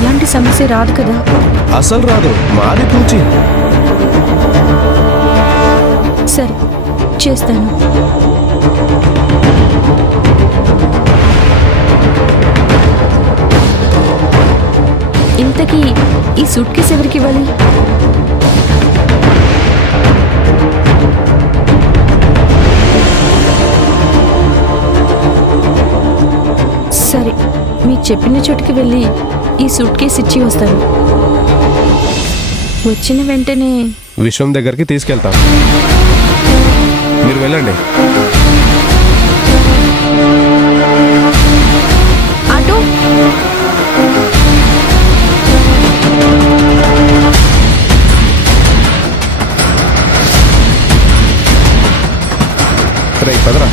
ఎలాంటి సమస్య రాదు కదా? అసలు రాదు, మాది పూచి. సరే, చేస్తాను. ఇంతకీ ఈ సూట్ కేసు ఎవరికి ఇవ్వాలి? సరే, మీకు చెప్పిన చోటుకి వెళ్ళి ఈ సూట్ కేసు ఇచ్చి వస్తాను. వచ్చిన వెంటనే విశ్వం దగ్గరికి తీసుకెళ్తాం. మీరు వెళ్ళండి. ఆటో రే పదరా.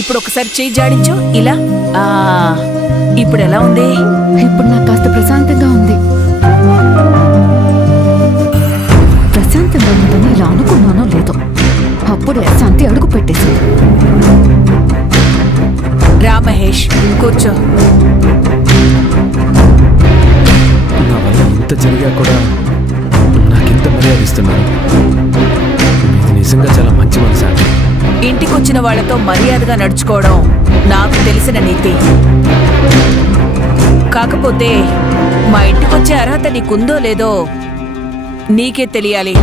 ఇప్పుడు ఒకసారి చేయి జాడించు ఇలా. ఇప్పుడు ఎలా ఉంది? ఇప్పుడు నాకు కాస్త ప్రశాంతంగా ఉంది. ప్రశాంతంగా ఉందని ఇలా అనుకున్నానో లేదో అప్పుడే శాంతి అడుగు పెట్టేసింది. రా మహేష్, కూర్చో. నా వల్ల ఇంత జరిగా కూడా నాకింత మర్యాద ఇస్తున్నారు. ఇది నిజంగా చాలా మంచి మనసు అండి. ఇంటికొచ్చిన వాళ్లతో మర్యాదగా నడుచుకోవడం నాకు తెలిసిన నీతి. కాకపోతే మా ఇంటికొచ్చే అర్హత నీకుందో లేదో నీకే తెలియాలి.